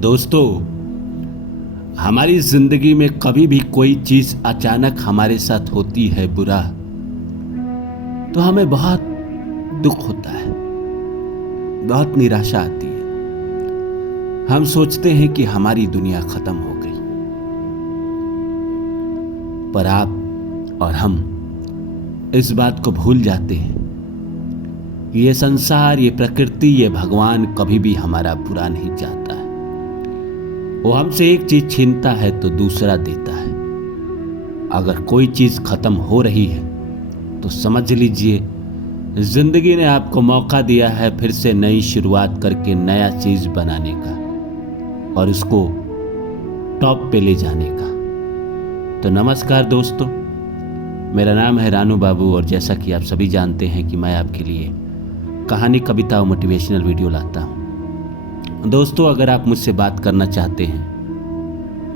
दोस्तों, हमारी जिंदगी में कभी भी कोई चीज अचानक हमारे साथ होती है बुरा, तो हमें बहुत दुख होता है, बहुत निराशा आती है। हम सोचते हैं कि हमारी दुनिया खत्म हो गई। पर आप और हम इस बात को भूल जाते हैं कि ये संसार, ये प्रकृति, ये भगवान कभी भी हमारा बुरा नहीं चाहता है। वो हमसे एक चीज छीनता है तो दूसरा देता है। अगर कोई चीज खत्म हो रही है तो समझ लीजिए जिंदगी ने आपको मौका दिया है फिर से नई शुरुआत करके नया चीज बनाने का और उसको टॉप पे ले जाने का। तो नमस्कार दोस्तों, मेरा नाम है रानू बाबू और जैसा कि आप सभी जानते हैं कि मैं आपके लिए कहानी, कविता और मोटिवेशनल वीडियो लाता हूँ। दोस्तों, अगर आप मुझसे बात करना चाहते हैं,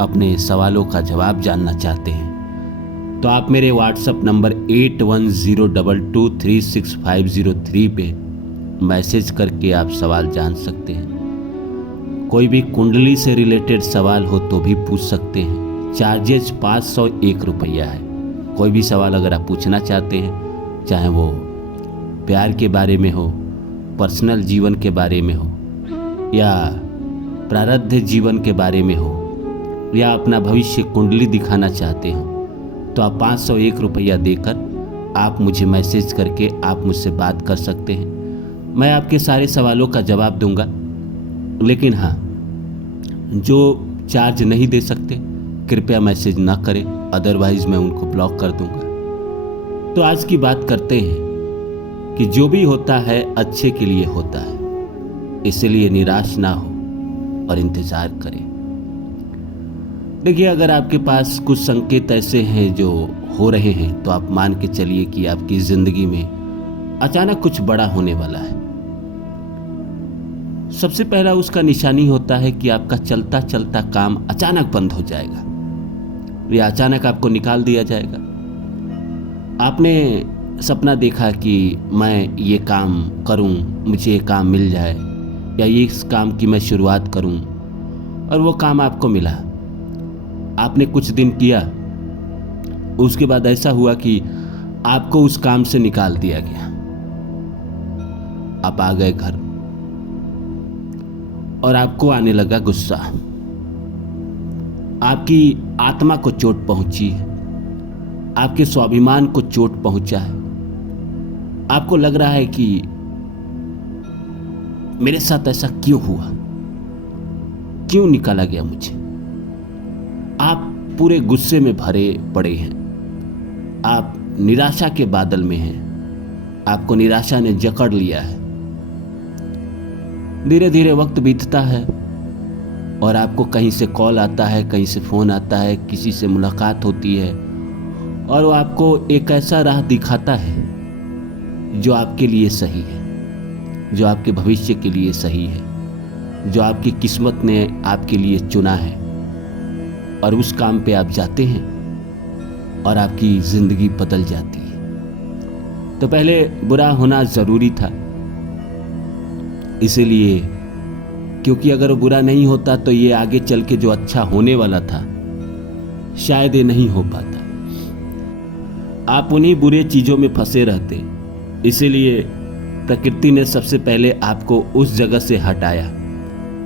अपने सवालों का जवाब जानना चाहते हैं, तो आप मेरे व्हाट्सएप नंबर 8102236503 पे मैसेज करके आप सवाल जान सकते हैं। कोई भी कुंडली से रिलेटेड सवाल हो तो भी पूछ सकते हैं। चार्जेज 501 रुपया है। कोई भी सवाल अगर आप पूछना चाहते हैं, चाहे वो प्यार के बारे में हो, पर्सनल जीवन के बारे में हो, या प्रारब्ध जीवन के बारे में हो, या अपना भविष्य कुंडली दिखाना चाहते हो, तो आप 501 रुपया देकर आप मुझे मैसेज करके आप मुझसे बात कर सकते हैं। मैं आपके सारे सवालों का जवाब दूंगा। लेकिन हाँ, जो चार्ज नहीं दे सकते कृपया मैसेज ना करें, अदरवाइज मैं उनको ब्लॉक कर दूंगा। तो आज की बात करते हैं कि जो भी होता है अच्छे के लिए होता है, इसलिए निराश ना हो और इंतजार करें। देखिए, अगर आपके पास कुछ संकेत ऐसे हैं जो हो रहे हैं तो आप मान के चलिए कि आपकी जिंदगी में अचानक कुछ बड़ा होने वाला है। सबसे पहला उसका निशानी होता है कि आपका चलता चलता काम अचानक बंद हो जाएगा या अचानक आपको निकाल दिया जाएगा। आपने सपना देखा कि मैं ये काम करूं, मुझे ये काम मिल जाए, या ये इस काम की मैं शुरुआत करूं, और वो काम आपको मिला। आपने कुछ दिन किया, उसके बाद ऐसा हुआ कि आपको उस काम से निकाल दिया गया। आप आ गए घर और आपको आने लगा गुस्सा। आपकी आत्मा को चोट पहुंची है, आपके स्वाभिमान को चोट पहुंचा है। आपको लग रहा है कि मेरे साथ ऐसा क्यों हुआ, क्यों निकाला गया मुझे। आप पूरे गुस्से में भरे पड़े हैं, आप निराशा के बादल में हैं, आपको निराशा ने जकड़ लिया है। धीरे धीरे वक्त बीतता है और आपको कहीं से कॉल आता है, कहीं से फोन आता है, किसी से मुलाकात होती है और वो आपको एक ऐसा राह दिखाता है जो आपके लिए सही है, जो आपके भविष्य के लिए सही है, जो आपकी किस्मत ने आपके लिए चुना है। और उस काम पे आप जाते हैं और आपकी जिंदगी बदल जाती है। तो पहले बुरा होना जरूरी था, इसीलिए, क्योंकि अगर वो बुरा नहीं होता तो ये आगे चल के जो अच्छा होने वाला था शायद ये नहीं हो पाता। आप उन्हीं बुरे चीजों में फंसे रहते, इसीलिए प्रकृति ने सबसे पहले आपको उस जगह से हटाया,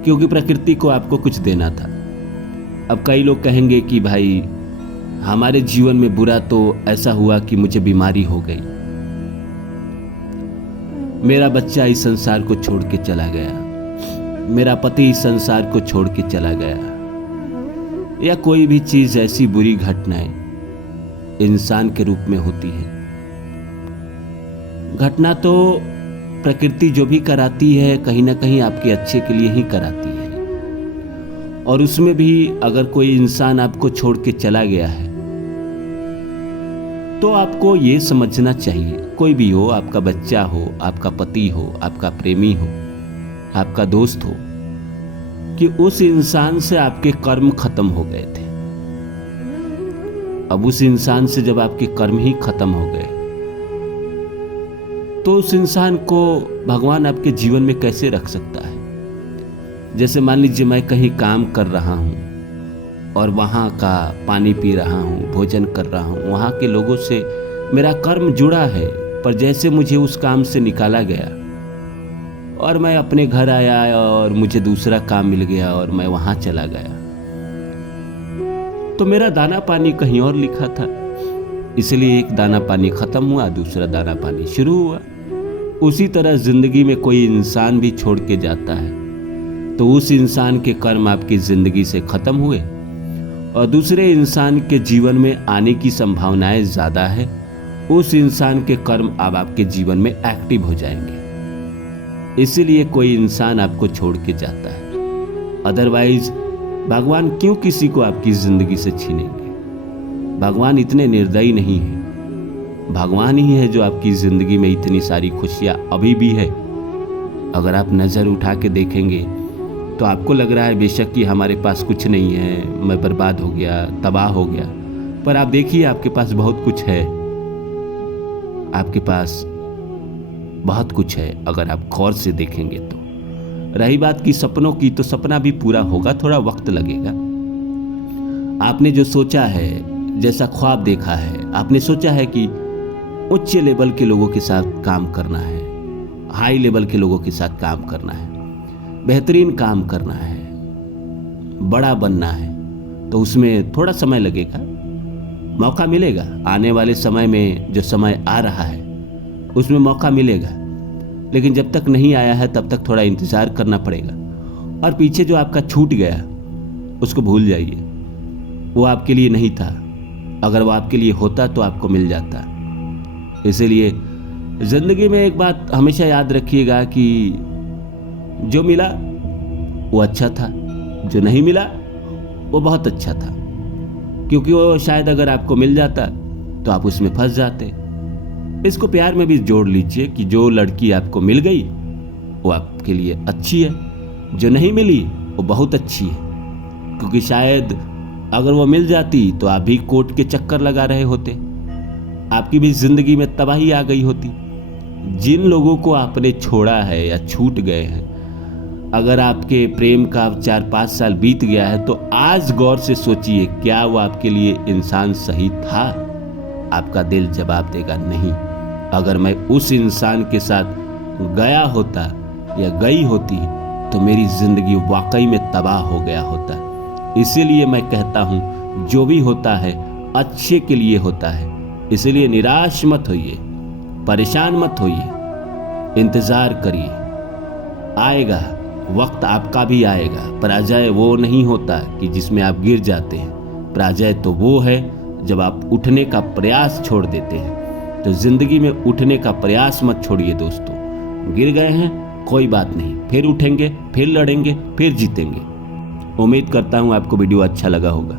क्योंकि प्रकृति को आपको कुछ देना था। अब कई लोग कहेंगे कि भाई हमारे जीवन में बुरा तो ऐसा हुआ कि मुझे बीमारी हो गई, मेरा बच्चा इस संसार को छोड़ के चला गया, मेरा पति इस संसार को छोड़ के चला गया, या कोई भी चीज ऐसी बुरी घटनाएं इंसान के रूप में होती है। घटना तो प्रकृति जो भी कराती है कहीं ना कहीं आपके अच्छे के लिए ही कराती है। और उसमें भी अगर कोई इंसान आपको छोड़ के चला गया है तो आपको ये समझना चाहिए, कोई भी हो, आपका बच्चा हो, आपका पति हो, आपका प्रेमी हो, आपका दोस्त हो, कि उस इंसान से आपके कर्म खत्म हो गए थे। अब उस इंसान से जब आपके कर्म ही खत्म हो गए तो उस इंसान को भगवान आपके जीवन में कैसे रख सकता है। जैसे मान लीजिए मैं कहीं काम कर रहा हूँ और वहाँ का पानी पी रहा हूँ, भोजन कर रहा हूँ, वहाँ के लोगों से मेरा कर्म जुड़ा है, पर जैसे मुझे उस काम से निकाला गया और मैं अपने घर आया और मुझे दूसरा काम मिल गया और मैं वहाँ चला गया, तो मेरा दाना पानी कहीं और लिखा था, इसलिए एक दाना पानी खत्म हुआ, दूसरा दाना पानी शुरू हुआ। उसी तरह जिंदगी में कोई इंसान भी छोड़ के जाता है तो उस इंसान के कर्म आपकी जिंदगी से खत्म हुए और दूसरे इंसान के जीवन में आने की संभावनाएं ज्यादा है। उस इंसान के कर्म अब आपके जीवन में एक्टिव हो जाएंगे, इसीलिए कोई इंसान आपको छोड़ के जाता है। अदरवाइज भगवान क्यों किसी को आपकी जिंदगी से छीनेंगे? भगवान इतने निर्दयी नहीं है। भगवान ही है जो आपकी जिंदगी में इतनी सारी खुशियां अभी भी है। अगर आप नजर उठा के देखेंगे तो आपको लग रहा है बेशक कि हमारे पास कुछ नहीं है, मैं बर्बाद हो गया, तबाह हो गया, पर आप देखिए आपके पास बहुत कुछ है। आपके पास बहुत कुछ है अगर आप गौर से देखेंगे तो। रही बात की सपनों की, तो सपना भी पूरा होगा, थोड़ा वक्त लगेगा। आपने जो सोचा है, जैसा ख्वाब देखा है, आपने सोचा है कि उच्च लेवल के लोगों के साथ काम करना है, हाई लेवल के लोगों के साथ काम करना है, बेहतरीन काम करना है, बड़ा बनना है, तो उसमें थोड़ा समय लगेगा, मौका मिलेगा। आने वाले समय में जो समय आ रहा है उसमें मौका मिलेगा, लेकिन जब तक नहीं आया है तब तक थोड़ा इंतजार करना पड़ेगा। और पीछे जो आपका छूट गया उसको भूल जाइए, वो आपके लिए नहीं था। अगर वो आपके लिए होता तो आपको मिल जाता। इसीलिए जिंदगी में एक बात हमेशा याद रखिएगा कि जो मिला वो अच्छा था, जो नहीं मिला वो बहुत अच्छा था, क्योंकि वो शायद अगर आपको मिल जाता तो आप उसमें फंस जाते। इसको प्यार में भी जोड़ लीजिए कि जो लड़की आपको मिल गई वो आपके लिए अच्छी है, जो नहीं मिली वो बहुत अच्छी है, क्योंकि शायद अगर वो मिल जाती तो आप भी कोर्ट के चक्कर लगा रहे होते, आपकी भी जिंदगी में तबाही आ गई होती। जिन लोगों को आपने छोड़ा है या छूट गए हैं, अगर आपके प्रेम का 4-5 साल बीत गया है तो आज गौर से सोचिए, क्या वो आपके लिए इंसान सही था? आपका दिल जवाब देगा नहीं। अगर मैं उस इंसान के साथ गया होता या गई होती तो मेरी जिंदगी वाकई में तबाह हो गया होता। इसीलिए मैं कहता हूं, जो भी होता है अच्छे के लिए होता है। इसलिए निराश मत होइए, परेशान मत होइए, इंतजार करिए, आएगा वक्त, आपका भी आएगा। पराजय वो नहीं होता कि जिसमें आप गिर जाते हैं, पराजय तो वो है जब आप उठने का प्रयास छोड़ देते हैं। तो जिंदगी में उठने का प्रयास मत छोड़िए दोस्तों। गिर गए हैं कोई बात नहीं, फिर उठेंगे, फिर लड़ेंगे, फिर जीतेंगे। उम्मीद करता हूँ आपको वीडियो अच्छा लगा होगा।